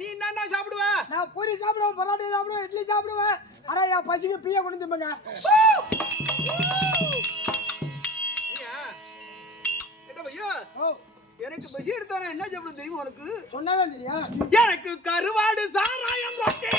நீ என்ன சாப்பிடுவ? நான் பூரி சாப்பிடுவேன், பரோட்டா சாப்பிடுவேன், இட்லி சாப்பிடுவேன். ஆனா என் பசிக்கு பீய கொண்டு திம்பங்க. எனக்கு பசி எடுத்தானே என்ன சாப்பிடும் தெரியும் உனக்கு? சொன்னாதான் தெரியும். எனக்கு கருவாடு சாராயம் ரொட்டி.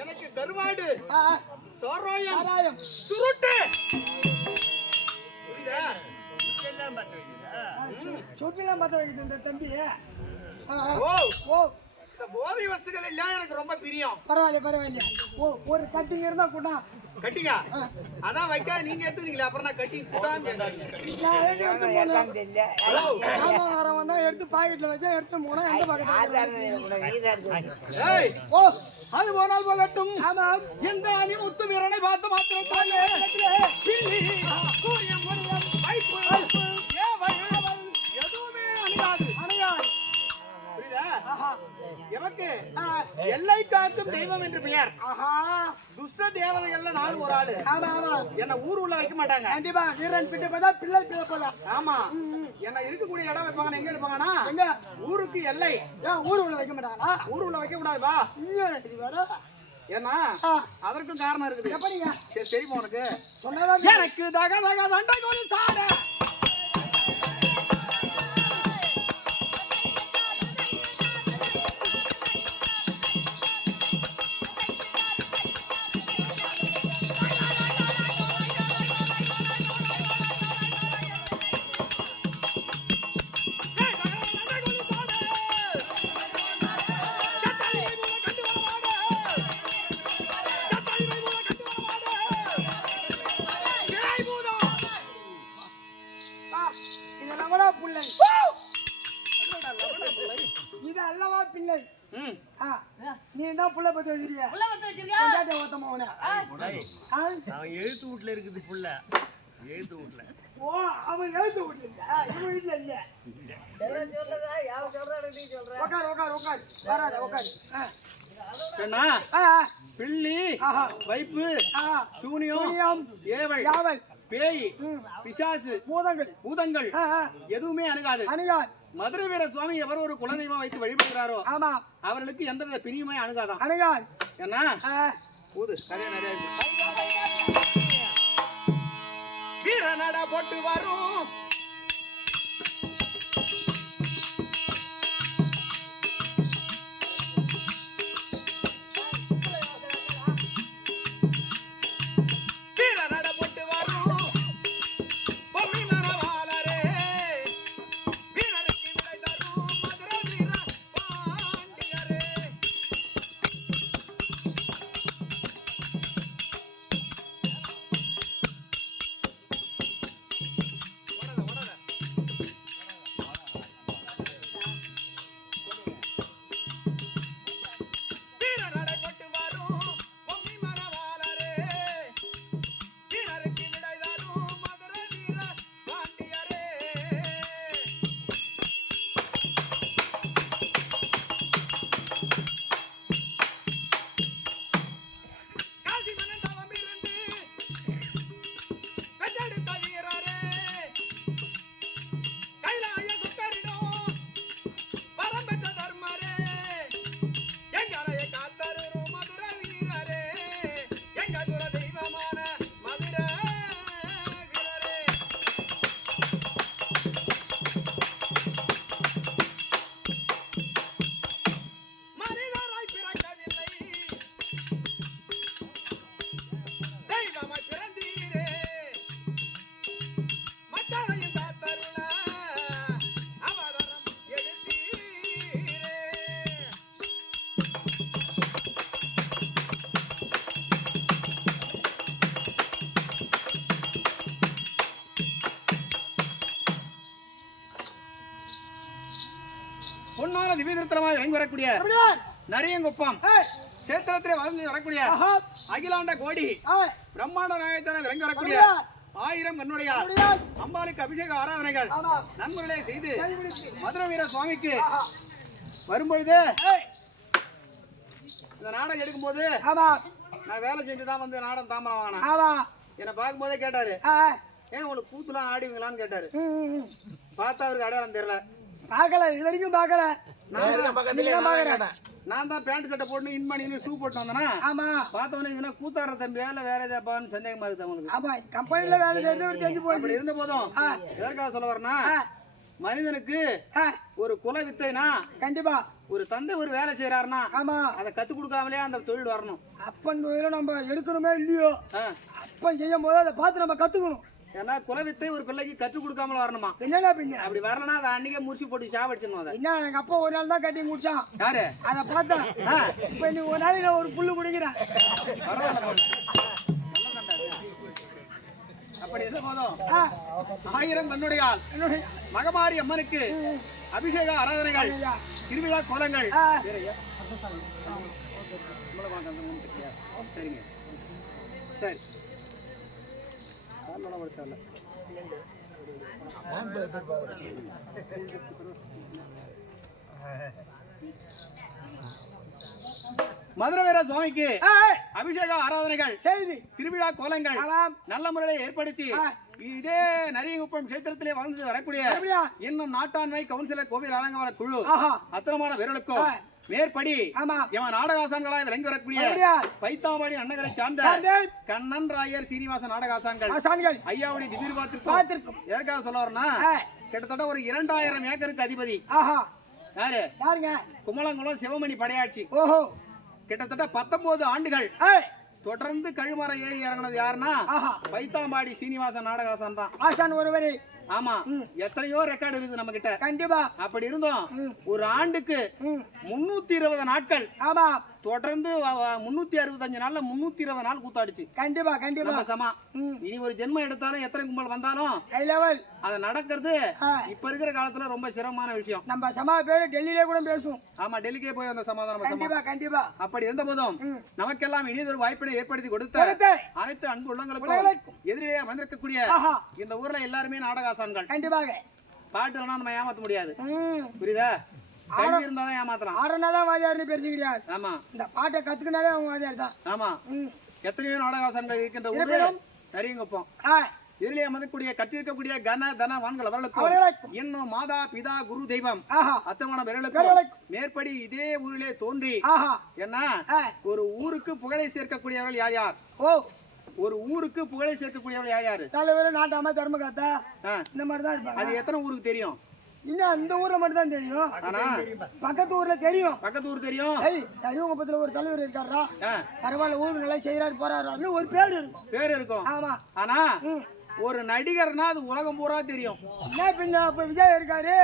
எனக்கு கருவாடு சாராயம் சுருட்டு. புரியுதா? சுட்டுலாம் பத்த வைக்கிட்டு தம்பி. போதை வஸ்துகள் எல்லாம் எனக்கு ரொம்ப பிரியம். பரவாயில்ல. ஒரு கட்டிங் இருந்தா கூட கட்டிங்க அதான் வைக்காத நீங்க எடுத்துறீங்களா? அப்புறம் நான் கட்டி வந்தா எடுத்து பாக்கெட்ல வச்சா எடுத்து போனா எந்த பக்கத்துல அது போனால் போகட்டும். எந்த அணி முத்து வீரனை பார்த்த மாத்திரம் எதுவுமே அணியாது. எமக்கு எல்லை காக்கும் தெய்வம் என்று பெயர். துஷ்ட தேவதை எல்லாம் நானும் ஒரு ஆளு. என்ன ஊர் உள்ள வைக்க மாட்டாங்க. கண்டிப்பா வீரன் பிட்டு போதா பிள்ளை போதா. ஆமா என்ன இருக்கக்கூடிய இடம் வைப்பாங்க. எங்க எடுப்பாங்கன்னா ஊருக்கு எல்லை. ஊர் உள்ள வைக்க மாட்டாங்களா? ஊர் உள்ள வைக்க கூடாதுப்பா. ஏன்னா அதற்கும் காரணம் இருக்குது. எப்படிங்க? சரி தெரியுமா உனக்கு? சொன்னதான் எனக்கு தக தக தண்டை கோலி சாட. இது அல்லவா பிள்ளை? நீ என்ன புள்ள பத்தி வச்சிருக்கிய? எழுத்து வீட்டுல இருக்குது புள்ள. எழுத்து வீட்டுல. ஓ அவன் எழுத்து வீட்டுல இவன் வீட்டுல இல்ல. உட்கார் வராத உட்காரு. பிள்ளி வைப்பு சூனியம் ஏவல் பேய் பிசாசு பூதங்கள் எதுவுமே அணுகாது. மதுரை வீர சுவாமி எவர் ஒரு குலதெய்வமா வைத்து வழிபடுகிறாரோ அவர்களுக்கு எந்தவித பிரியுமே அணுகாதான். என்ன பூது நிறைய வீர நட போட்டு வரும். பொன்னான திவ்யதிருத்தமாக இறங்கி வரக்கூடிய எப்படியார்? நரியங்குப்பம் ஏய், கஷேத்திரத்திலே வாழ்ந்து வரக்கூடிய ஆஹா, அகிலாண்ட கோடி ஏய், பிரம்மாண்ட நாயகத்தான இறங்கி வரக்கூடிய எப்படியார்? 1000 கண்ணுடைய எப்படியார்? அம்பாளுக்கு அபிஷேக ஆராதனைகள் ஆமா, நன்முறையிலே செய்து கைபிடித்து. மதுரை வீர சுவாமிக்கு ஆஹா, வரும்பொழுது ஏய், இந்த நாடகம் எடுக்கும்போது ஆமா, நான் வேலை செஞ்சு தான் வந்து நாடகம் தாமரம் வாங்கினேன். ஆமா, என்னை பார்க்கும்போதே கேட்டாரு, ஏய், ஏன் உங்களுக்கு கூத்துலாம் ஆடுவீங்களான்னு கேட்டாரு. ம். பார்த்தா அவருக்கு அடையாளம் தெரியல. பார்க்கல, இது வரைக்கும் பார்க்கல. நீங்க பார்க்கறேன். நான் தான் பேண்ட் சட்டை போட்டு இன் பண்ணி ஷூ போட்டு வந்தேன்னா ஆமா, பார்த்தவொடனே இதுனா கூத்தாடுற தம்பி வேற ஏதாப்பான்னு சந்தேகமா இருக்கு அவங்களுக்கு. ஆமா, கம்பெனில வேலை செய்யறது தெரிஞ்சு அப்படி போயிடுச்சு. இருந்த போதும் எதற்காக சொல்ல வரேன்னா, மனிதனுக்கு ஒரு குல வித்தைனா கண்டிப்பா ஒரு தந்தை ஒரு வேலை செய்யறாருன்னா ஆமா, அதை கத்து கொடுக்காமலே அந்த தொழில் வரணும். அப்பன் தொழில நம்ம எடுக்கணுமே இல்லையோ, ஆ. அப்பன் செய்யும் போது அதை பார்த்து நம்ம கத்துக்கணும். ஏன்னா குலவித்தை ஒரு பிள்ளைக்கு கற்றுக் கொடுக்காம வரணுமா. என்னடா பின்ன அப்படி வரலன்னா அதை அன்னைக்கே முறிச்சு போட்டு சாவடிச்சிடணும். அதை என்ன எங்க அப்பா ஒரு நாள் தான் கட்டி முடிச்சான். யாரு அதை பார்த்தேன். இப்ப இன்னைக்கு ஒரு நாளைக்கு நான் ஒரு புல்லு குடிக்கிறேன். பரவாயில்ல போங்க. அப்படி இருந்த போதும் 1000 கண்ணுடையால் என்னுடைய மகமாரி அம்மனுக்கு அபிஷேக ஆராதனைகள் திருவிழா கோலங்கள் சரிங்க சரி மதுரை வீர சுவாமிக்கு அபிஷேக ஆராதனைகள் செய்தி திருவிழா கோலங்கள் ஆமாம். நல்ல முறையில் ஏற்படுத்தி இதே நரியங்குப்பம் கஷேத்திரத்திலே வாழ்ந்து வரக்கூடிய எப்படியா? இன்னும் நாட்டாண்மை கவுன்சிலர் கோவில் அரங்கவர குழு ஆஹா, அத்தனமான வீரர்களுக்கும் மேற்படி ஆமா, இவன் நாடகாசான்களாய் விளங்கி வரக்கூடிய எப்படியா? பைத்தாவாடி அண்ணங்களை சார்ந்த சார்ந்து கண்ணன் ராயர் சீனிவாச நாடகாசான்கள் ஆசான்கள் ஐயாவுடைய திடீர் பார்த்திருக்கும். எதற்காக சொல்ல வரேன்னா, கிட்டத்தட்ட ஒரு 2000 ஏக்கருக்கு அதிபதி ஆஹா, யாரு? யாருங்க? குமலங்குளம் சிவமணி படையாட்சி. ஓஹோ, கிட்டத்தட்ட 19 ஆண்டுகள் ஏய், தொடர்ந்து கழுமர ஏறி இறங்கினது யாருன்னா ஆஹா, பைத்தாம்பாடி சீனிவாசன் நாடகாசான் தான். ஆசான் ஒருவரே. ஆமா, எத்தனையோ ரெக்கார்டு இருக்குது நம்ம கிட்ட. கண்டிப்பா. அப்படி இருந்தோம் ஒரு ஆண்டுக்கு 320 நாட்கள் ஆமா, தொடர்ந்து 365 நாள்ல 320 நாள் கூத்தாடிச்சு. கண்டிப்பா கண்டிப்பா. நம்ம சமா இனி ஒரு ஜென்மம் எடுத்தாலும் எத்தனை கும்பல் வந்தாலும் ஹை லெவல் அது நடக்கிறது இப்ப இருக்கிற காலத்துல ரொம்ப சிரமமான விஷயம். நம்ம சமா பேரு டெல்லியிலே கூட பேசும். ஆமா, டெல்லிக்கே போய் வந்த சமாதானம். கண்டிப்பா கண்டிப்பா. அப்படி இருந்த போதும் நமக்கெல்லாம் இனியதொரு வாய்ப்பினை ஏற்படுத்தி கொடுத்த அனைத்து அன்பு உள்ளங்களுக்கும் எதிரே வந்திருக்கக்கூடிய இந்த ஊர்ல எல்லாருமே நாடகாசான்கள். கண்டிப்பாக. பாட்டு நம்ம ஏமாத்த முடியாது, புரியுதா? கல்வி இருந்தாதான் ஏமாத்தலாம். ஆடனாதான் வாதியார்னு பெருசு கிடையாது. ஆமா, இந்த பாட்டை கத்துக்கினாலே அவங்க வாதியார் தான். ஆமா, எத்தனையோ நாடகாசான்கள் இருக்கின்ற ஊரு நரியங்குப்பம். இதிலே அமர்ந்தக்கூடிய கற்றிருக்கக்கூடிய கன தன வான்கள் அவர்களுக்கும் இன்னும் மாதா பிதா குரு தெய்வம் அத்தமான விரலுக்கும் மேற்படி இதே ஊரிலே தோன்றி என்ன ஒரு ஊருக்கு புகழை சேர்க்கக்கூடியவர்கள் யார் யார்? ஓ, ஒரு ஊருக்கு புகழை சேர்க்கக்கூடியவர்கள் யார் யாரு? தலைவர், நாட்டாம, தர்மகாத்தா, இந்த மாதிரி தான் இருப்பாங்க. அது எத்தனை ஊருக்கு தெரியும்? இன்னும் அந்த ஊர்ல மட்டும் தான் தெரியும். ஆனா பக்கத்து ஊர்ல தெரியும். பக்கத்து ஊர் தெரியும். நரியங்குப்பத்துல ஒரு தலைவர் இருக்காரா, பரவாயில்ல, ஊருக்கு நல்லா செய்யறாரு போறாரு, ஒரு பேர் இருக்கும். பேர் இருக்கும். ஆமா. ஆனா ஒரு நடிகர்னா அது உலகம் பூரா தெரியும். என்ன பின்ன இப்ப விஜய் இருக்காரு,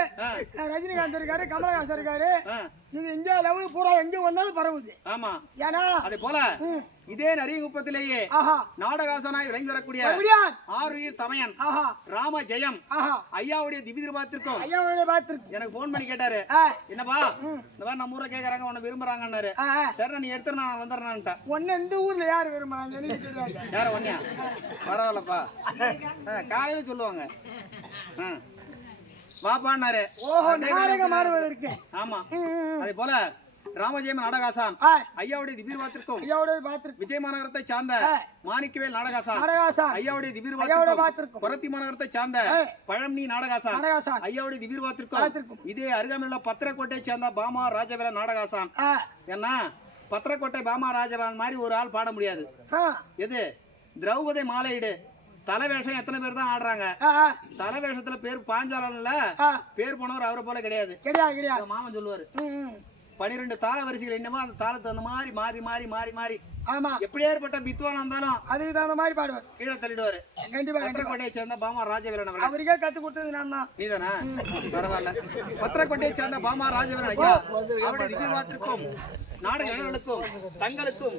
ரஜினிகாந்த் இருக்காரு, கமலஹாசன் இருக்காரு, இது இந்தியா லெவலு பூரா எங்க வந்தாலும் பரவுது. ஆமா, ஏன்னா அதே போல இதே நரியங்குப்பத்திலேயே நாடகாசனாய் விளங்கி வரக்கூடிய ஆருயிர் தமையன் ராம ஜெயம் ஐயாவுடைய திவ்யதிருபாத்திற்கும் எனக்கு போன் பண்ணி கேட்டாரு, என்னப்பா இந்த மாதிரி நம்ம ஊர்ல கேக்குறாங்க, உன்னை விரும்புறாங்கன்னாரு. சரி, நீ எடுத்துரு, நான் வந்துடுறேன்ட்டேன். ஒன்னு இந்த ஊர்ல யாரு விரும்புறாங்க? யார ஒன்னியா? பரவாயில்லப்பா, காலையில சொல்லுவாங்க வாப்பான்னாரு. ஓஹோ, நாடகம் ஆடுவதற்கு. ஆமா, அதே போல ராமஜெயம் நாடகாசான் ஐயாவுடைய திவ்யதிருபாத்திற்கும் விஜய் மாநகரத்தை சார்ந்த மாணிக்கவேல் நாடகாசான் ஐயாவுடைய திவ்யதிருபாத்திற்கும் புரத்தி மாநகரத்தை சார்ந்த பழம்னி நாடகாசான் ஐயாவுடைய திவ்யதிருபாத்திற்கும் இதே அருகாமையுள்ள பத்திரக்கோட்டை சேர்ந்த பாமா ராஜவேல நாடகாசான். ஏன்னா பத்திரக்கோட்டை பாமா ராஜவேலன் மாதிரி ஒரு ஆள் பாட முடியாது. எது திரௌபதி மாலையிடு தலைவேஷம் எத்தனை பேர் தான் ஆடுறாங்க. தலைவேஷத்துல பேர் பாஞ்சாலன்ல பேர் போனவர் அவரை போல கிடையாது. மாமன் சொல்லுவாரு, 12 தாள வரிசைகள் என்னமோ அந்த தாளத்துக்கு அந்த மாதிரி மாறி மாறி மாறி மாறி ஆமா எப்படி ஏற்பட்ட வித்வானா இருந்தாலும் அதுக்கு தகுந்த மாதிரி பாடுவார், கீழே தள்ளிடுவாரு. கண்டிப்பா பத்திரக்கோட்டையை சேர்ந்த பாமா ராஜவேலன் அவருக்கே கத்து கொடுத்தது நான் தான். நீதானா? பரவாயில்ல. பத்திரக்கோட்டையை சேர்ந்த பாமா ராஜவேலன் ஐயா அவருடைய திவ்யவாத்திற்கும் நாடகங்களுக்கும் தங்களுக்கும்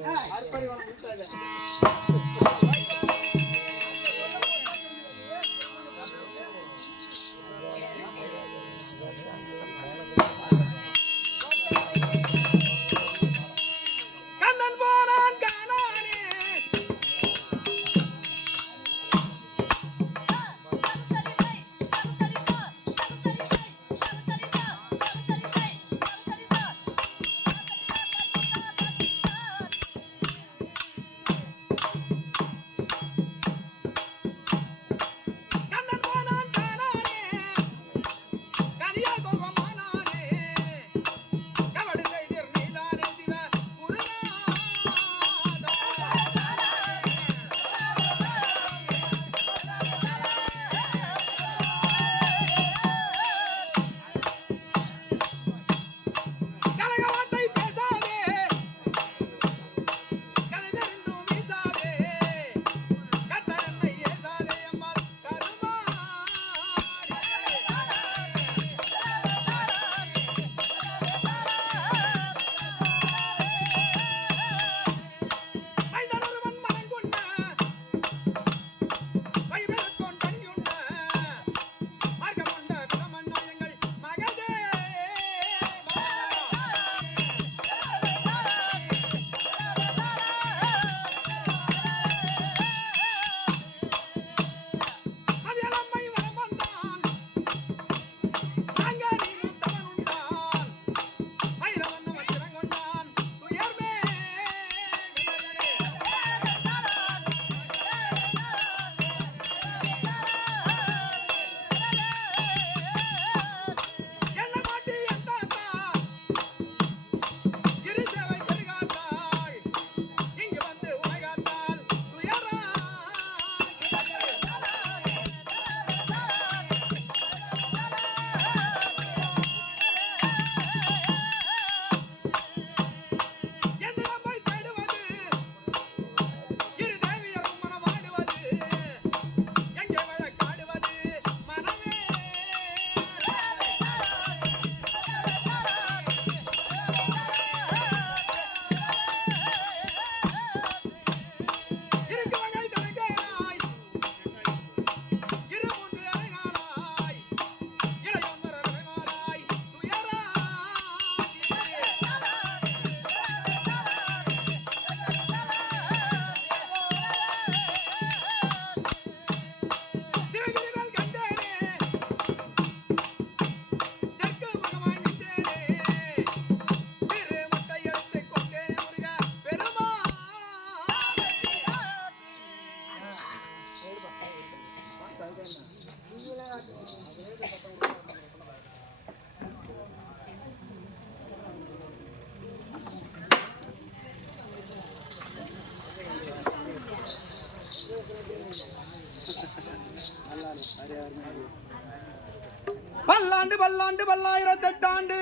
பல்லாண்டு பல்லாண்டு பல்லாயிரத்தெட்டாண்டு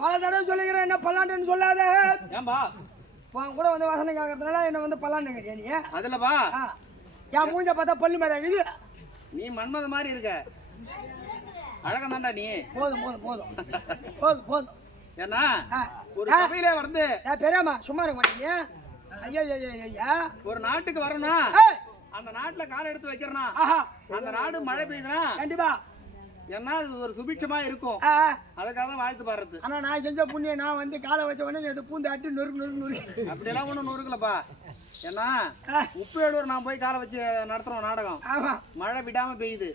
பல தடவை சொல்லிக்கிறேன், என்ன பல்லாண்டுன்னு சொல்லாத. ஏன்பா உன் கூட வந்து வாசனை கேட்கறதுனால என்ன வந்து பல்லாண்டுங்க நீ. அதுலப்பா என் மூஞ்ச பார்த்தா பல்லு மாதிரி இது. நீ மன்மத மாதிரி இருக்க, அழகம் தான்டா நீ. போதும் போதும் போதும் போதும் போதும். ஏன்னா ஒரு சபையில வந்து பெரியம்மா சும்மா இருக்க மாட்டீங்க. ஐயா ஐயா ஐயா, ஒரு நாட்டுக்கு வரணும், அந்த நாட்டுல காலை எடுத்து வைக்கிறனா, அந்த நாடு மழை பெய்யுதுன்னா கண்டிப்பா ஏன்னா அது ஒரு சுபிட்சமா இருக்கும், அதுக்காக தான் வாழ்த்து பாடுறது. ஆனா நான் செஞ்ச புண்ணியம், நான் வந்து காலை வச்ச உடனே பூந்து அட்டி நொறுக்கு நொறுக்கு நொறுக்கு. அப்படியெல்லாம் ஒண்ணும் நொறுக்கலப்பா. ஏன்னா உப்பேடூர் நான் போய் காலை வச்சு நடத்துறோம் நாடகம். ஆமா, மழை விடாம பெய்யுது,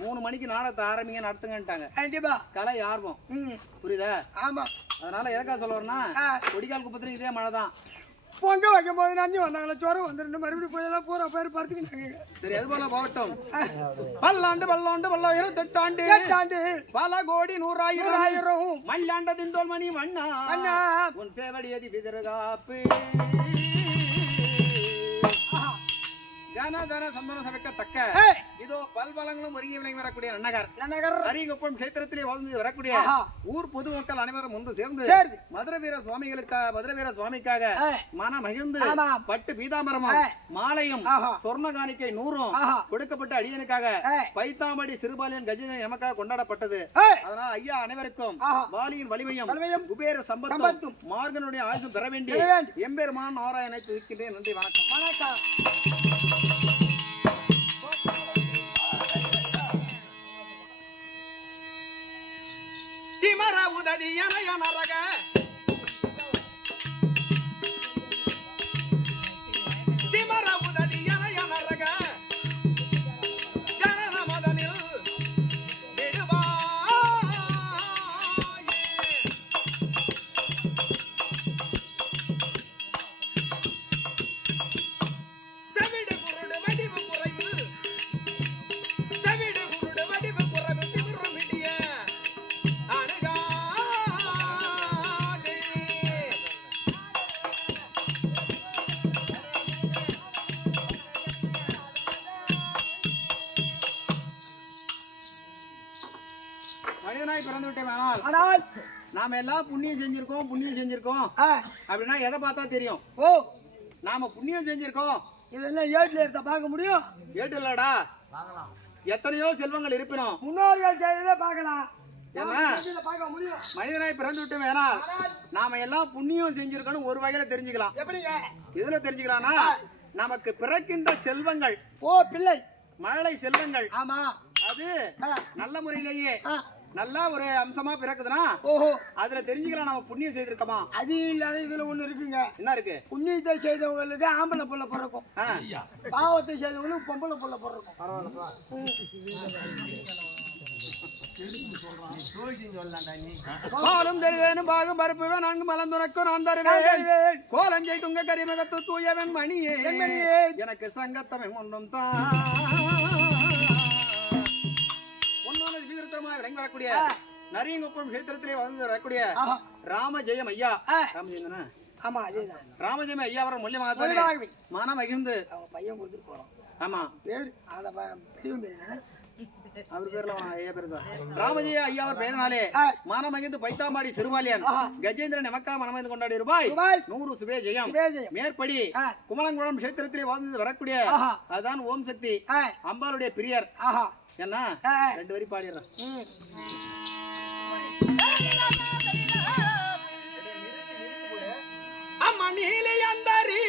3 மணிக்கு நாடகத்தை ஆரம்பிங்க நடத்துங்கன்ட்டாங்க. கண்டிப்பா கலை ஆர்வம், புரியுதா? ஆமா, அதனால எதுக்காக சொல்ல வரேன்னா கொடிக்கால் குப்பத்திலும் இதே மழை தான். பொங்க வைக்கும் போது நன்றி வந்தாங்களா, சோறு வந்துருந்து மறுபடியும் போயெல்லாம் பூரா பேர் படுத்துக்கிட்டாங்க. சரி, அது போல போகட்டும். பல்லாண்டு பல்லாண்டு பல்லாயிரத்தெட்டாண்டு பல கோடி 100,000 மல்லாண்ட திண்டோல் மணி மண்ணா உன் சேவடியதி பிதர்காப்பு கனதன சந்தன சமைக்கத்தக்க இதோ பல்பலங்களும் ஒருங்கி விளங்கி வரக்கூடிய நன்னகர் அரியங்குப்பம் கஷேத்திரத்திலே வாழ்ந்து வரக்கூடிய ஊர் பொதுமக்கள் அனைவரும் ஒன்று சேர்ந்து மதுரை வீர சுவாமிக்காக மன மகிழ்ந்து பட்டு பீதாமரமும் மாலையும் சொர்ண காணிக்கை 100 கொடுக்கப்பட்ட அடியனுக்காக பைத்தாமடி சிறுபாலியன் கஜேந்திரன் எமக்காக கொண்டாடப்பட்டது. அதனால் ஐயா அனைவருக்கும் வாலியின் வலிமையும் குபேர சம்பத்தும் மார்கனுடைய ஆயுசும் பெற வேண்டிய எம்பெருமான் நாராயணனை துதிக்கின்றேன். நன்றி, வணக்கம். வணக்கம். திமர உததி எனக திமர உததி எனக ஜனன மதனில் விடுவாயே செவிடு குருடு வடிவு குறைவு திமிரு விடிய மனிதனாய் பிறந்து விட்டேன். ஆனால் நாம எல்லாம் புண்ணியம் செஞ்சிருக்கோம் அப்படின்னா எதை பார்த்தா தெரியும்? ஓ, நாம புண்ணியம் செஞ்சிருக்கோம், இதெல்லாம் ஏட்ல எடுத்த பார்க்க முடியும். ஏட்டுலடா எத்தனையோ செல்வங்கள் இருப்பினும் முன்னோர்கள் செய்ததை பார்க்கலாம், பார்க்க முடியும். மனிதனாய் பிறந்து விட்டோம், வேணால் நாம எல்லாம் புண்ணியம் செஞ்சிருக்கணும் ஒரு வகையில தெரிஞ்சுக்கலாம். எப்படிங்க எதுல தெரிஞ்சுக்கலாம்னா நமக்கு பிறக்கின்ற செல்வங்கள், பிள்ளை மழலை செல்வங்கள், ஆமா, அது நல்ல முறையிலேயே நல்லா ஒரு அம்சமா பிறக்குதுன்னா அதுல தெரிஞ்சுக்கலாம் நம்ம புண்ணியம் செய்திருக்கோமா. அது இல்லாத இதுல ஒண்ணு இருக்குங்க. என்ன இருக்கு? புண்ணியத்தை செய்தவங்களுக்கு ஆம்பளை புள்ள பிறக்கும், பாவத்தை செய்தவங்களுக்கு பொம்பளை புள்ள பிறக்கும். பாலும் தெரிவேனும் பாகும் பருப்புவே நன்கு மலர்ந்துனக்கும் நான் தருவேன் கோலஞ்சை துங்க கரிமகத்து தூயவன் மணியே எனக்கு சங்கத்தவன் ஒன்றும் தான். விளங்கி வரக்கூடிய நரியங்குப்பம் கஷேத்திரத்திலே வந்து வரக்கூடிய ராமஜெயம் ஐயா, ராமஜெயம் ஐயா அவர் மொழி மன மகிழ்ந்து பையன் கொடுத்துட்டு போறோம். ஆமா, பேர் அவர் பேர்ல ஐயா பேர் தான் ராமஜெய ஐயா அவர் பெயரினாலே மன மகிழ்ந்து பைத்தாம்பாடி சிறுபாலியன் கஜேந்திரன் எமக்கா மனமைந்து கொண்டாடி ரூபாய் 100 சுபேஜெயம் மேற்படி குமலங்குளம் கஷேத்திரத்திலே வாழ்ந்து வரக்கூடிய அதுதான் ஓம் சக்தி அம்பாளுடைய பிரியர். என்ன 2 வரி பாடிடுறேன். அம்மா நீலி அந்தரி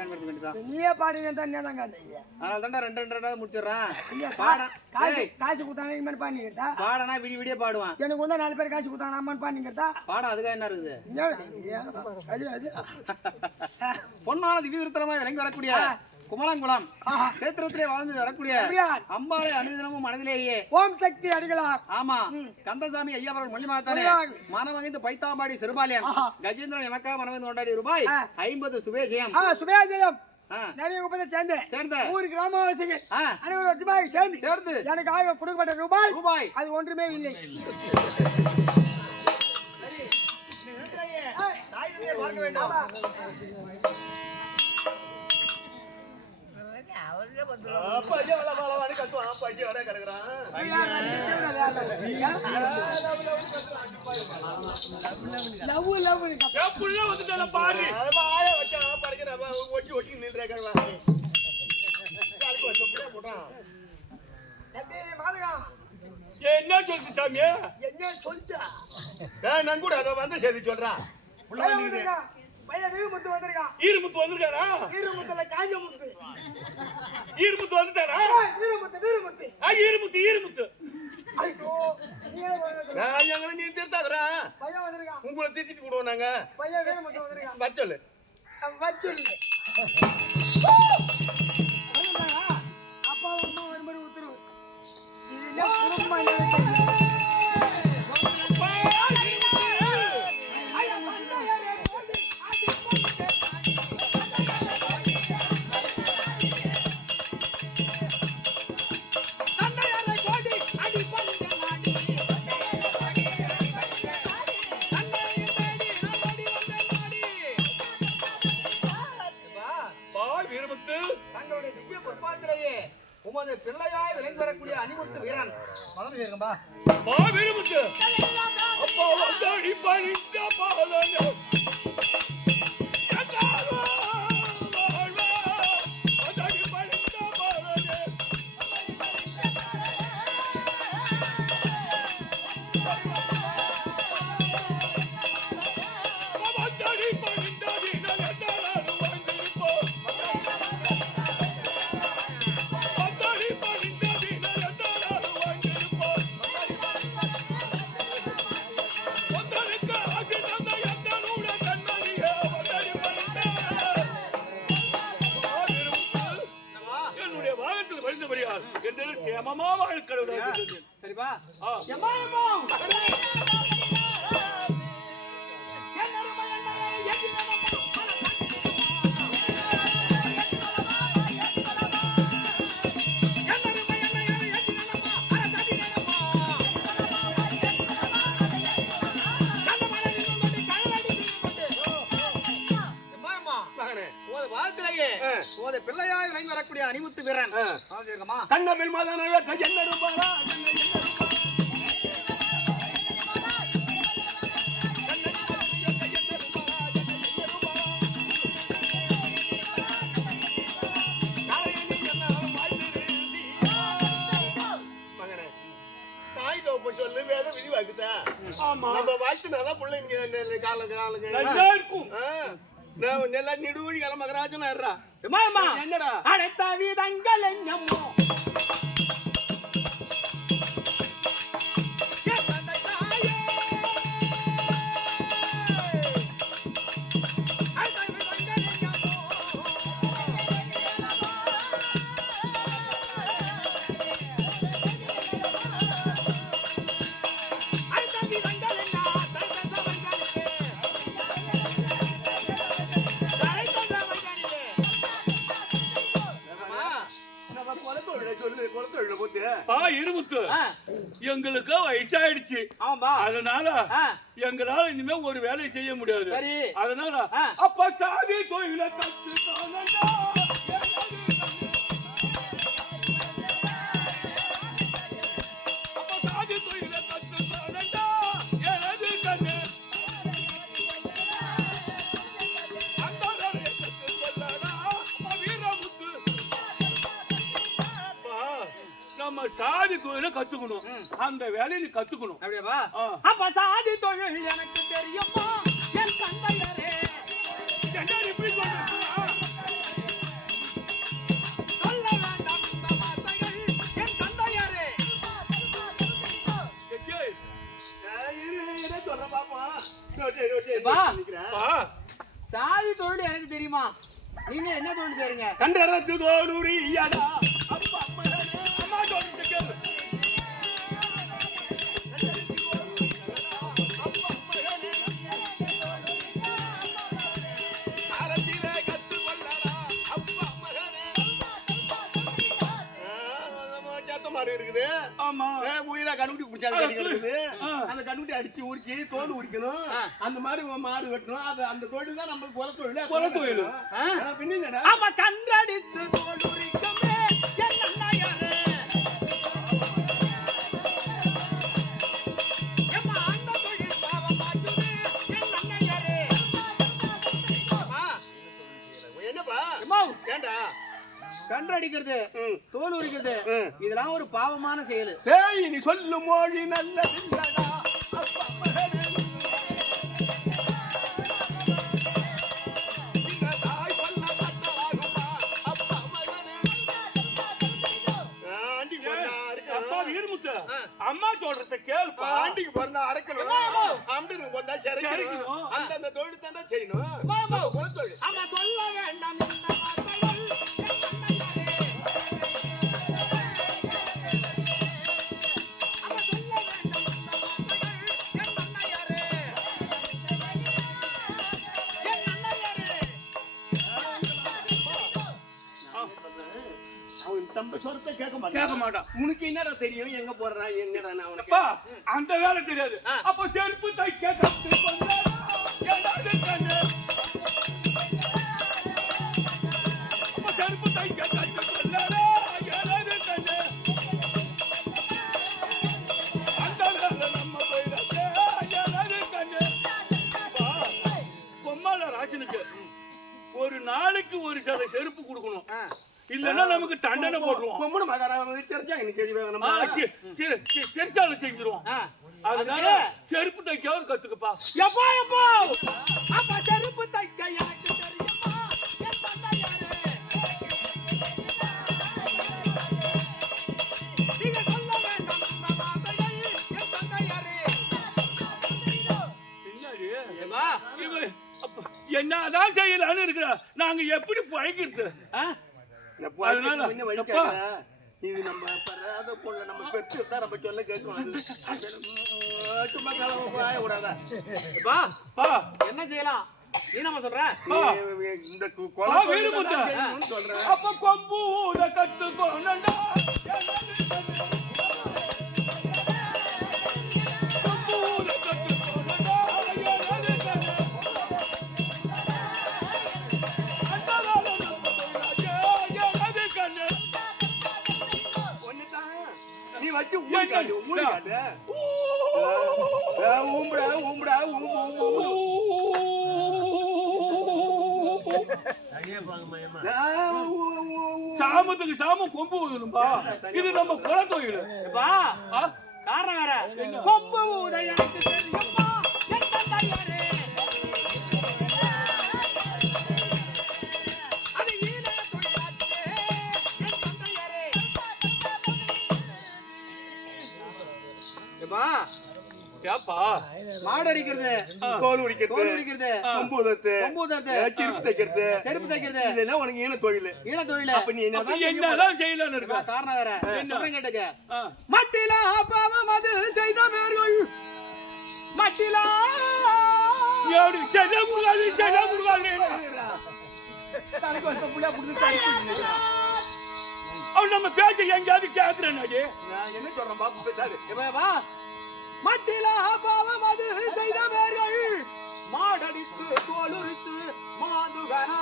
பயன்படுத்த வேண்டியதான். நீயே பாடுங்க தான் அதனால தான்டா ரெண்டு முடிச்சிடுறான். காசு கொடுத்தாங்க பாடிக்கிட்டா பாடனா விடிய பாடுவான். எனக்கு வந்து 4 பேர் காசு கொடுத்தாங்க அம்மான்னு பாடிக்கிட்டா பாடம் அதுக்காக என்ன இருக்குது? பொன்னான திவ்யதரமாய் விளங்கி வரக்கூடிய குமரங்குளம் கேத்திரத்திலே வாழ்ந்து வரக்கூடிய அம்பாளை அனுதினமும் மனதிலேயே ஓம் சக்தி அடிகளார். ஆமா, கந்தசாமி ஐயா அவர்கள் மொழிமாத்தானே மனமகிழ்ந்து பைத்தாம்பாடி சிறுபாலியன் கஜேந்திரன் எனக்காக மனமகிழ்ந்து கொண்டாடி ரூபாய் 50 சுபேஜயம். சுபேஜயம் நிறைய குப்பத்தை சேர்ந்து 100 கிராமவாசிகள் அனைவரும் ஒற்றுமையாக சேர்ந்து எனக்காக கொடுக்கப்பட்ட ரூபாய் அது ஒன்றுமே இல்லை. பார்க்க வேண்டும். என்ன சொல்லிட்டு சாமி? என்ன சொல்லிட்டா? நான் கூட அதை வந்து செய்தி சொல்றேன். ஈரமுத்து வந்திருக்கான். ஈரமுத்து வந்திருக்காரா? ஈரமுத்துல காஞ்ச முத்து. ஈரமுத்து வந்துட்டாரா? ஈரமுத்து. ஐயோ, நீ திருத்தாதரா? பையன் வந்திருக்கான். உங்களை திருத்திட்டு விடுவோம் நாங்க. பையன் ஈரமுத்து வந்திருக்கான். வச்சொல்லு. அப்பா அம்மா வரும்போது உத்தரவு. தங்களுடைய திவ்ய பொற்பாத்திரையே உமது பிள்ளையாய் விளங்கி வரக்கூடிய அணிமுத்து வீரன் மதம் இருக்கும்பா. வீரமுத்து அப்பா வந்தாடி பணிந்த பாலனோ சரிப்பா. பிள்ளையாய் விளங்கி வரக்கூடிய அணிமுத்து வீரன் கண்ணபில் மதனைய என்ன ரூபாரா சொல்லு வேத விதி வாக்குதா. நம்ம வாழ்த்துனாதான் பிள்ளைங்க காலுங்க நல்லா நெடுவழி கால மகராஜனா இருறா. என்னடா அடைத்த வீதங்கள் என்னமோ இருமுத்து எங்களுக்கு வயசாயிடுச்சு. அதனால எங்களால இனிமே ஒரு வேலை செய்ய முடியாது. அதனால அப்ப சாதி தொழில கத்துக்கோனடா. அப்ப சாதி தொழில கத்துக்கோனடா. எனது கண்ணு அந்தரே கத்துக்கொள்ளடா. வீரமுத்து நம்ம சாதி தொழில கத்துக்கணும். அந்த வேலையை நீ கத்துக்கணும். அப்படியாப்பா? அப்ப சாதி தொழில் எனக்கு தெரியுமா என் தந்தையரே. என்ன இப்படி சொல்றீங்க? சாதி தொழில் எனக்கு தெரியுமா? நீங்க என்ன தொழில் செய்றீங்க? கண்டரத்து தோலுரியாடா அப்பா மகனே அம்மா சொல்லிட்டு கேளு. இருக்குது. ஆமா உயிரா கண்ணுக்குட்டி குடிச்சாது அந்த கண்ணுக்குட்டி அடிச்சு உரிச்சு தோல் உரிக்கணும். அந்த மாதிரி மாடு வெட்டணும். அது அந்த தொழில் தான் நம்ம குல தொழில். பின்னடா ஆமா கன்றடித்து தோல் உரிக்குமே என்ன யாரு ஏமா அந்த தொழில் பாவமாச்சுது என்ன யாரு என்னப்பா ஏண்டா கன்றடிக்கிறது தோல் உரிக்கிறது இதெல்லாம் ஒரு பாவமான செயல். நீ சொல்லும் மொழி நல்லதில்லடா அப்பா மகனே அம்மா சொல்றத கேளுப்பா. ஆண்டிக்கு பிறந்தா அரைக்கணும், ஆண்டுக்கு பிறந்தா சிறைக்கணும். அந்த தொழில் தானே செய்யணும். ஆமா சொல்ல வேண்டாம் இந்த கேட்க மாட்டான். உனக்கு என்னடா தெரியும் எங்க போடுறான் எங்கடா அவனுக்கு அந்த வேலை தெரியாது. அப்ப செருப்பு தைக்க கத்துக்கொண்டா செருப்பு தைக்க கத்துக்கொண்டா அந்த வேலை நம்ம பொம்மால ராஜனுக்கு ஒரு நாளைக்கு ஒரு சில செருப்பு கொடுக்கணும். இல்லன்னா நமக்கு தண்டனை போட்டுருவோம். தெரிஞ்சாலும் செஞ்சிருவோம். அதனால செருப்பு தைக்காவது கத்துக்கப்பா. எப்பா எப்பா அப்பா செருப்பு தைக்க எனக்கு தெரியுமா நீங்க சொல்ல வேண்டாம் இந்த வார்த்தைகள் என் தந்தையாரே. என்னதான் செய்யலான்னு இருக்கிற நாங்க எப்படி பழகிறது? இது நம்ம பராத பொண்ணு நம்ம பெற்று தான் நம்ம சொல்ல கேட்கணும். சும்மா விடாத என்ன செய்யலாம் நீ நம்ம சொல்ற இந்த சொல்ற அப்ப கொம்பு கத்துக்கோண்டா சாமத்துக்கு சாமம் கொம்பு ஊதணும்பா. இது நம்ம குல தொழில். காரணம் வேற. கொம்பு ஊத எனக்கு தெரியுமா என் தந்தையாரே. அது வீர தொழிலாச்சே என் தந்தையாரே. ஏப்பா மாடு அடிக்கிறது, தோல் உரிக்கிறது, கொம்புதத்து, செருப்பு தைக்கிறது, செருப்பு தைக்கிறது இதெல்லாம் உனக்கு ஈன தொழில். ஈன தொழில். அப்ப நீ என்னதான் செய்யலாம்னு இருக்க? காரணம் வேற. சொல்றேன் கேட்டுக்க. மட்டிலா பாவம் அது செய்த பேர்கள் மட்டிலா அவன் நம்ம பேச்ச எங்கேயாவது கேட்கிறேன். என்ன சொல்றேன் பாப்பு பேசாது. மட்டிலா பாவம் அது செய்த பேர்கள் மாடடித்து தோலுரித்து மாதுகனா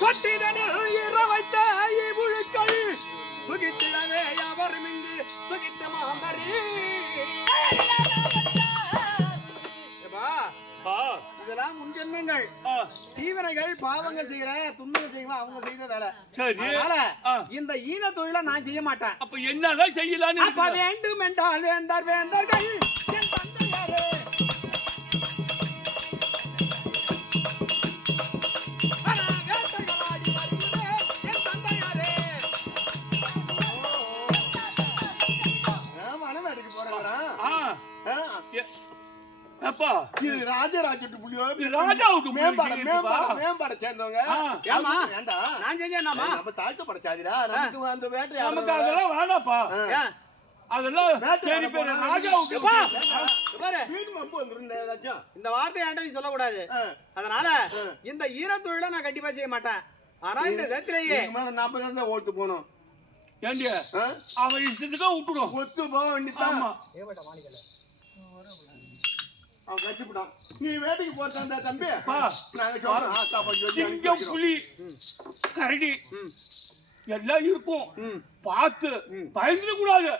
தொட்டிதனில் இரவைத்த இவுழுக்கள் சுகித்திடவே அவரும் இங்கு சுகித்த மாமரி. இதெல்லாம் முன்ஜென்மங்கள் தீவினைகள் பாவங்கள் செய்யற துன்பங்கள் செய்வோம் அவங்க செய்த வேலை. அதனால இந்த ஈன தொழிலை நான் செய்ய மாட்டேன். அப்ப என்னதான் செய்யலான்னு அப்ப வேண்டும் என்றால் வேந்தர் வேந்தர்கள் என் தந்தையாரே. வேந்தர்களாடி வருகிறேன் என் தந்தையாரே. அப்பா இது ராஜராஜட்டு புள்ளியோ ராஜாவுக்கு மேம்பாட சேர்ந்தவங்க. ஏமா ஏண்டா நான் செஞ்சேன்னாமா நம்ம தாழ்த்த படைச்சாதிரா நமக்கு அந்த வேட்டை நமக்கு அதெல்லாம் வேணாப்பா. அதெல்லாம் சரி பேரு ராஜாவுக்கு பாரு வீடு வம்பு வந்துரும் ஏதாச்சும். இந்த வார்த்தை ஏன்டா நீ சொல்லக்கூடாது. அதனால இந்த ஈரத்தொழில நான் கண்டிப்பா செய்ய மாட்டேன். ஆனா இந்த இடத்திலேயே 40 தான் ஓட்டு போனோம். ஏண்டியா அவன் இஷ்டத்துக்கு விட்டுடும். ஒத்து போக வேண்டியதான். ஆமா அவன் கட்டிவிட்டான். நீ வேட்டைக்கு போறதா தம்பி? சிங்கம் புலி கரடி எல்லாம் இருக்கும். பார்த்து பயந்துட கூடாது.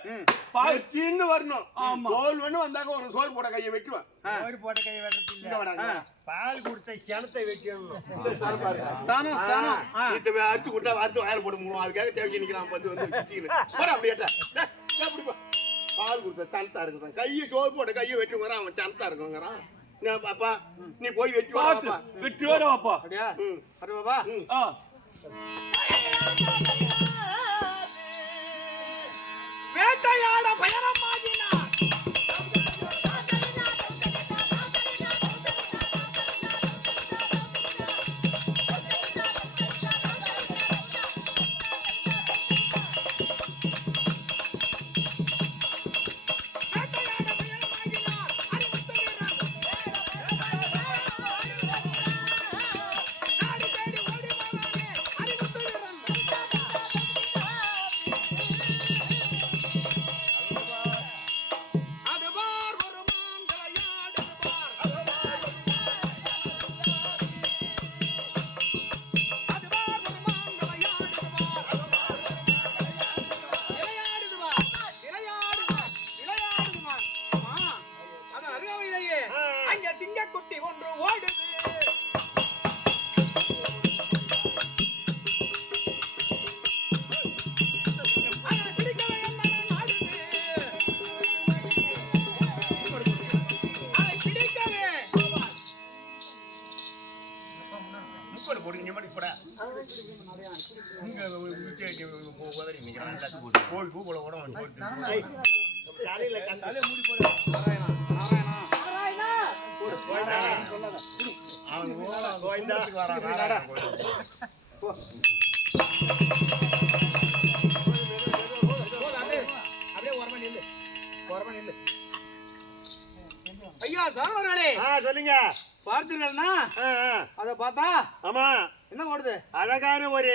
சின்ன வரணும். தோல் வேணும் வந்தாங்க ஒரு சோறு போட கையை வெட்டுவேன். சோறு போட்ட கையை வெட்டுறதுல பால் கொடுத்த கிணத்தை வெட்டிடணும். அறுத்து கொடுத்தா அறுத்து வாயில போட முடியும். அதுக்காக தேவைக்கு நிக்கிறான் வந்து அப்படியே பால் கொடுத்த தனத்தா இருக்குதான். கையை சோறு போட்ட கையை வெட்டி வர அவன் தனத்தா இருக்குங்கிறான். பாப்பா நீ போய் வெட்டி வாப்பா. வெட்டி வர வாப்பா. அப்படியா பாப்பா. வேட்டையாட பயணமாகினார். சிங்கக்குட்டி ஒன்று ஓடுது. ஐயா சாணவர்களே சொல்லுங்க. பார்த்தீங்கன்னா அத பார்த்தா ஆமா என்ன ஓடுது? அழகான ஒரு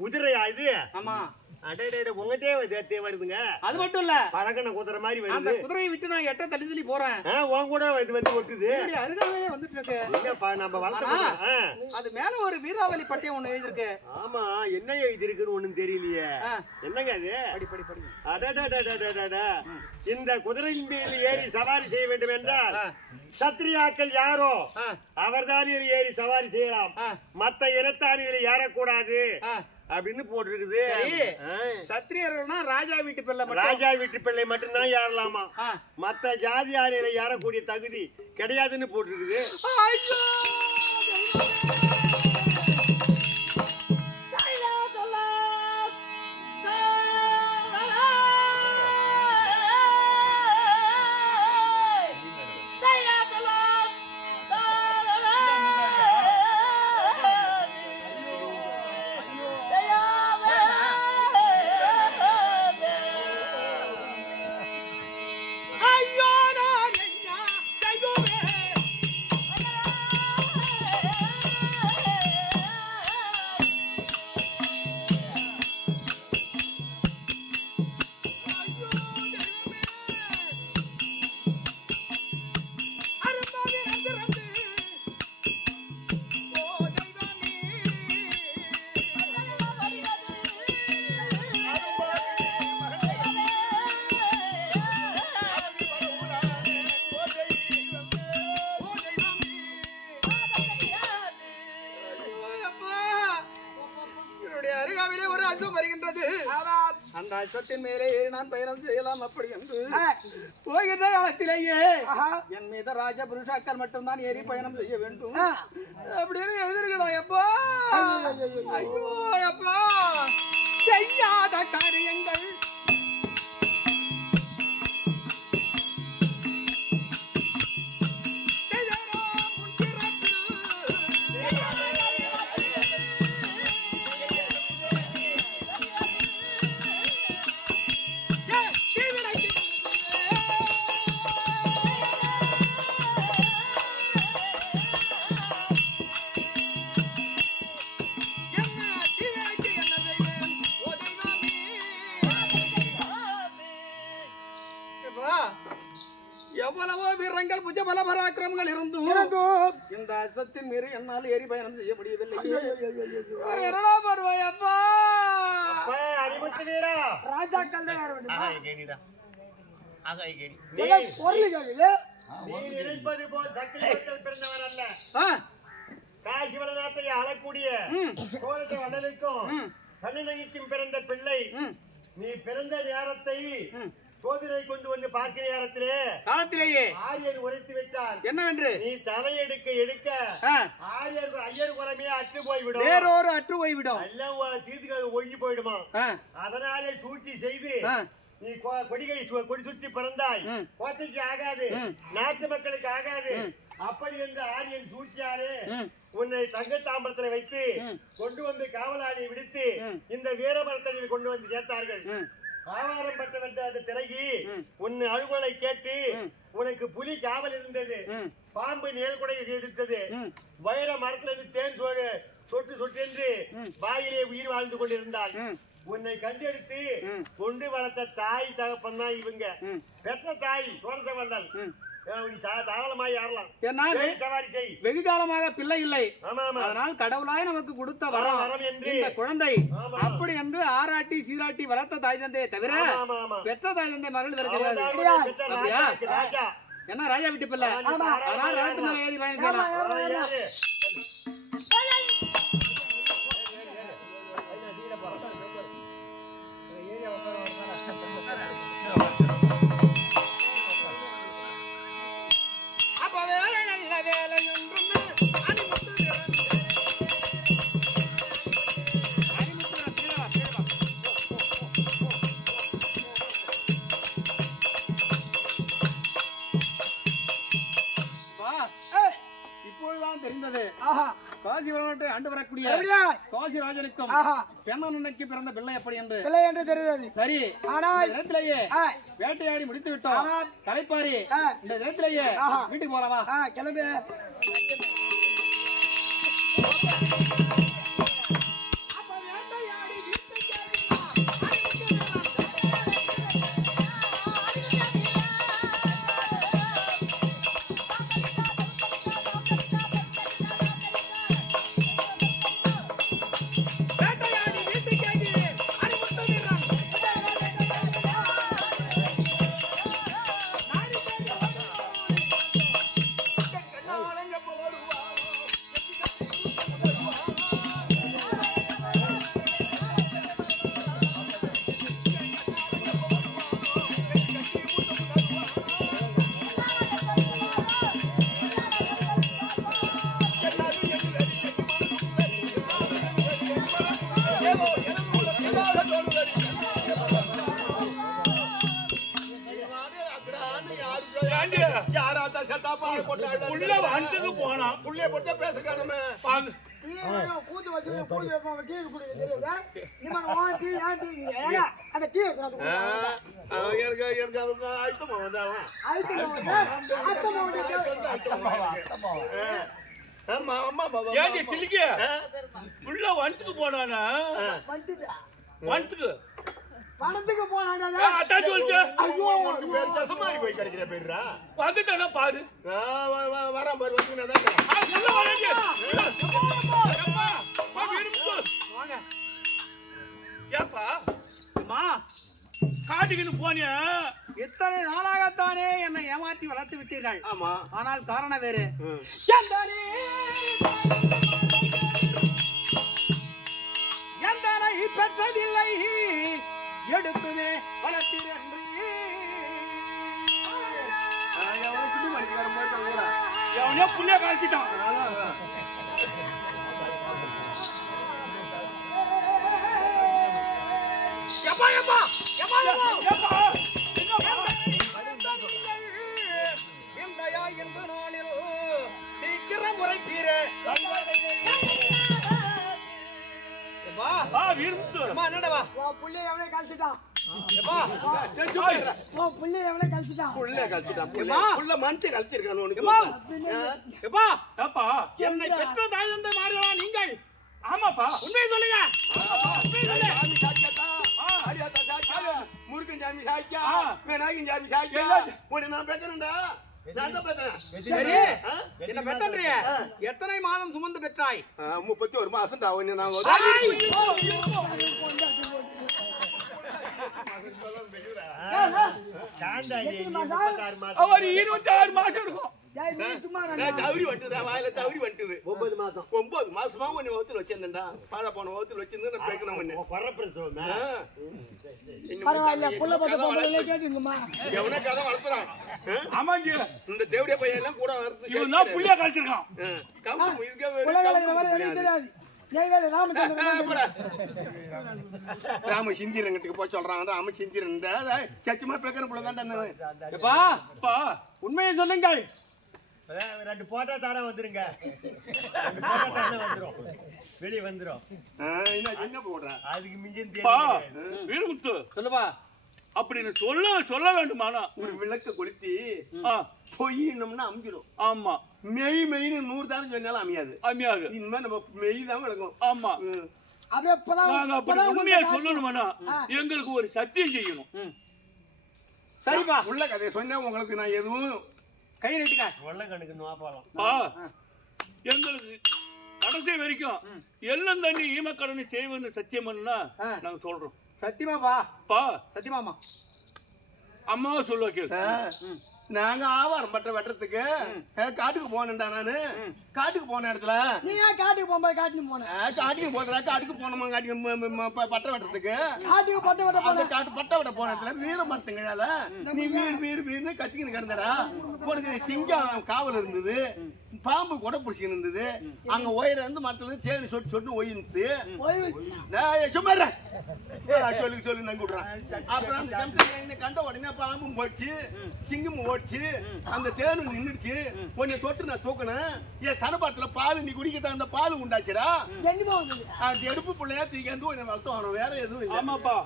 குதிரையா இது? ஆமா. அடடே உங்கட்டே வருதுங்க. அது மட்டும் இல்ல பழக்கன குதிரை மாதிரி வருது. அந்த குதிரையை விட்டு நான் எட்ட தள்ளி தள்ளி போறேன். உன் கூட இது வந்து ஒட்டுது. அருகாமையிலே வந்துட்டு இருக்கு. இல்லப்பா நம்ம வளர்த்தோம். அது மேல ஒரு வீராவளி பட்டியம் ஒண்ணு எழுதி இருக்கு. ஆமா என்ன எழுதி இருக்குன்னு ஒண்ணும் தெரியலையே. என்னங்க அது? படி படி படி. அடடடடடடட. இந்த குதிரையின் மீது ஏறி சவாரி செய்ய வேண்டும் என்றால் சத்திரியாக்கள் யாரோ அவர்தான் ஏறி சவாரி செய்யலாம். மத்த இனத்தானிகளை ஏறக்கூடாது அப்படின்னு போட்டுருக்குது. சத்திரியர்கள்னா ராஜா வீட்டு பிள்ளை, ராஜா வீட்டு பிள்ளை மட்டும்தான் ஏறலாமா. மத்த ஜாதி ஆணையில ஏறக்கூடிய தகுதி கிடையாதுன்னு போட்டுருக்குது. அந்த அச்சத்தின் மேலே ஏறி நான் பயணம் செய்யலாம் அப்படி என்று போகின்ற காலத்திலேயே என் மீது ராஜ புருஷாக்கள் மட்டும்தான் ஏறி பயணம் செய்ய வேண்டும் அப்படின்னு எழுதிருக்கணும். எப்பா ஐயோ எப்பா செய்யாத காரியங்கள் பல பராக்கிரமங்கள் இருந்தும் இந்த அசத்தின் மீறி என்னால் ஏறி பயணம் செய்ய முடியவில்லை. என்னடா பருவாய் அப்பா ராஜாக்கள் தான் நீ நினைப்பது போல் சக்தி பிறந்தவன் அல்ல. காசிவர நாட்டை ஆளக்கூடிய சோழ வள்ளலுக்கும் கண்ணகிக்கும் பிறந்த பிள்ளை. நீ பிறந்த நேரத்தை சோதனை கொண்டு வந்து பார்க்கிற காலத்திலேயே ஆரியர் உரைத்து விட்டார். என்னவென்று? நீ தலையெடுக்க எடுக்க ஐயர் குலமே அற்று போய்விடும், வேறொரு அற்று போய்விடும், எல்லாம் தீர்த்துகள் ஒழுங்கி போயிடுமா. அதனாலே சூழ்ச்சி செய்து நீ கொடி சுற்றி பிறந்தாய். கோட்டைக்கு ஆகாது, நாட்டு மக்களுக்கு ஆகாது. அப்படி என்று ஆரியன் சூழ்ச்சியாரே உன்னை தங்க தாம்பரத்தில் வைத்து கொண்டு வந்து காவலாளியை விடுத்து இந்த வீரமரத்தில் கொண்டு வந்து சேர்த்தார்கள். ஆவாரம் பட்ட அந்த திறகி உன் அழுகலை கேட்டு உனக்கு புலி காவல் இருந்தது, பாம்பு நேர்குடை எடுத்தது, வைர மரத்திலிருந்து தேன் சொட்டு சொட்டென்று வாயிலே உயிர் வாழ்ந்து கொண்டிருந்தாள். உன்னை கண்டெடுத்து கொண்டு வளர்த்த தாய் தகப்பன் தான் இவங்க. பெற்ற தாய் சோழ வள்ளல். வெகு காலமாக பிள்ளை இல்லை, அதனால் கடவுளாய் நமக்கு கொடுத்த வரம் இந்த குழந்தை. அப்படி என்று ஆராட்டி சீராட்டி வளர்த்த தாய் தந்தையை தவிர பெற்ற தாய் தந்தை மகள் என்ன ராஜா வீட்டு பிள்ளை. அதனால் ரதத்து மேல ஏறி பயணம் செய்யலாம். இப்பொழுதுதான் தெரிந்தது காசி வரலாற்றை ஆண்டு வரக்கூடிய காசிராஜனுக்கும் பெண்ணனுக்கு பிறந்த பிள்ளை எப்படி என்று தெரிந்தது. சரி, ஆனால் தினத்திலேயே வேட்டையாடி முடித்து விட்டோம். கலைப்பாரி இந்த தினத்திலேயே வீட்டுக்கு போலாமா? கிளம்பு. பணத்துக்கு போனாங்க பாரு காட்டுக்குன்னு போனியா? இத்தனை நாளாகத்தானே என்னை ஏமாற்றி வளர்த்து விட்டீர்கள். ஆனால் காரணம் வேறு. எந்தனை பெற்றதில்லை எடுத்துமே வளர்த்தீர். எவனோ புள்ளைய காய்ச்சிட்டான். சீக்கிரம் உரைப்பீரே. என்னை பெற்ற தாய் தந்தை மாறிவா நீங்கள்? ஆமாப்பா, உண்மையை சொல்லுங்க. முருகன் சாமி சாய்க்கா, மேனாகின் சாமி சாய்க்கா, உன்னை நான் பெற்றேன்டா. சரி என்ன பெத்தன்றிய எத்தனை மாதம் சுமந்து பெற்றாய் 31 மாசம் தான் நான் அவர் 26 மாசம் இருக்கும். தவறி வந்துட்டு வாயில தவறி வந்துட்டு 9 மாசம் 9 மாசமா உன்னை வகுத்துல வச்சிருந்தேன்டா பாட போன வகுத்துல வச்சிருந்து நான் பேக்கணும் உன்னை பரவாயில்ல புள்ள பத்த பொம்பளை கேட்டுங்கம்மா எவனே கதை வளர்த்துறான் ஆமாஞ்சி இந்த தேவடிய பையன் எல்லாம் கூட வளர்த்து இவன் தான் புள்ளியா கழிச்சிருக்கான். கம்பு இதுக்கே புள்ள கலக்கிற வரை எனக்கு தெரியாது ஜெயவேலு ராமச்சந்திரன் ராம சிந்திரங்கட்டுக்கு போய் சொல்றான் ராம சிந்திரன் சச்சமா பேக்கிற புள்ள தான் எப்பா உண்மையை சொல்லுங்கள் 2 போட்டா தானே வந்துருங்க 2 போட்டா தானே வந்துரும் வெளிய வந்துரும் என்ன போடுற அதுக்கு மிஞ்சி பா வீரமுத்து சொல்லுப்பா அப்படின்னு சொல்ல வேண்டுமானா ஒரு விளக்க கொளுத்தி பொய்யணும்னா அமைஞ்சிடும். ஆமா மெய்னு 100 தானே சொன்னாலும் அமையாது அமையாது. இனிமே நம்ம மெய் தான் விளக்கும். ஆமா நாங்க அப்படி உண்மையா சொல்லணுமானா எங்களுக்கு ஒரு சத்தியம் செய்யணும். சரிப்பா உள்ள கதையை சொன்னா உங்களுக்கு நான் எதுவும் கை நீட்டுங்க வெள்ள கணக்கு நோப்பாலாம் எங்களுக்கு கடைசி வரைக்கும் எல்லாம் தண்ணி ஈமக்கடனை செய்வது சத்தியம் பண்ணா நாங்க சொல்றோம். சத்தியமாப்பா சத்தியமாமா அம்மாவை சொல்லுவா கேளு. நாங்க ஆவாரம் பட்ட வெட்டுறதுக்கு காட்டுக்கு போனேன்டா நானு. காட்டுக்கு போன இடத்துல நீ ஏன் காட்டுக்கு போகும்போது காட்டுக்கு போன காட்டுக்கு போதுடா காட்டுக்கு போனோமா காட்டுக்கு பட்டை வெட்டுறதுக்கு காட்டுக்கு பட்ட வெட்ட அந்த காட்டு பட்டை வெட்ட போன இடத்துல வீர மரத்துங்களால நீ வீர் கத்திக்கின்னு கிடந்தடா. உனக்கு சிங்கம் காவல் இருந்தது, பாம்பு கூட பிடிச்சிக்கின்னு இருந்தது. அங்க ஒயர இருந்து மரத்துல இருந்து தேனி சொட்டு சொட்டு ஒயிருந்து சும்மா சொல்லி நம்பி விடுறான். அப்புறம் அந்த சமயத்துல கண்ட உடனே பாம்பும் போச்சு, சிங்கமும் ஓடிச்சு, அந்த தேனும் நின்றுச்சு. கொஞ்சம் தொட்டு நான் தூக்கினேன். என் தனபாத்துல பால் நீ குடிக்கிட்ட அந்த பால் உண்டாச்சுடா. அந்த எடுப்பு பிள்ளையா தீக்கந்து கொஞ்சம் வளர்த்தோம், வேற எதுவும் இல்லை. ஆமாப்பா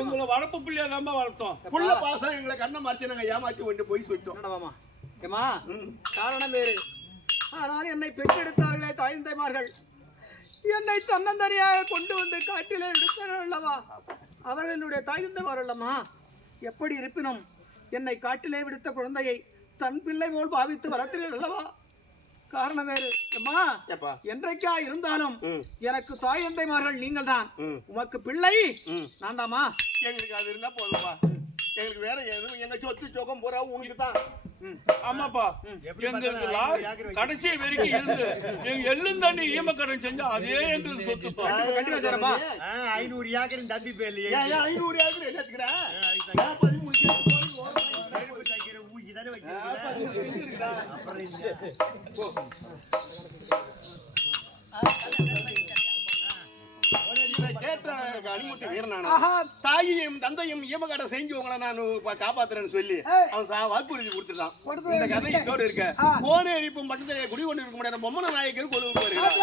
உங்களை வளர்ப்பு பிள்ளையா தான் வளர்த்தோம். புள்ள பாசம் எங்களை கண்ணை மறைச்சு நாங்க ஏமாத்தி கொண்டு போய் சொல்லிட்டோம். காரணம் வேறு. ஆனால் என்னை பெற்றெடுத்தார்களே தாய்ந்தாய்மார்கள், என்னை தன்னந்தனியாக கொண்டு வந்து காட்டிலே எடுத்தார்கள் அல்லவா, அவர்கள் என்னுடைய தாய்ந்தமார் அல்லம்மா. எப்படி இருப்பினும் என்னை காட்டிலே விடுத்த குழந்தையை தன் பிள்ளை போல் பாவித்து வளர்த்தீர்கள் அல்லவா. காரணம் வேறு. அம்மா என்றைக்கா இருந்தாலும் எனக்கு தாயந்தைமார்கள் நீங்கள் தான். உமக்கு பிள்ளை நான் தாமா. எங்களுக்கு அது இருந்தா போதும்பா. எங்களுக்கு வேற எதுவும் எங்க சொத்து சொகம் பூரா உனக்கு தான். ஆமாப்பா எங்களுக்கு கடைசி வரைக்கும் இருந்து எங்க எள்ளும் தண்ணி ஈமக்கடன் செஞ்சா அதே எங்களுக்கு சொத்துப்பா. 500 ஏக்கர் தம்பி பேர்லயே 500 ஏக்கர் என்னத்துக்குடா? ஊசி தானே அனுமதி வீரனான தாயையும் தந்தையும் ஈமக்கடை செஞ்சவங்களை நான் காப்பாத்துறேன்னு சொல்லி அவன் வாக்குறுதி கொடுத்துட்டான். இந்த கதை இதோடு இருக்க போன எரிப்பும் பக்கத்துல குடி கொண்டு இருக்க முடியாத பொம்மன நாயக்கர் கொண்டு வருகிறார்.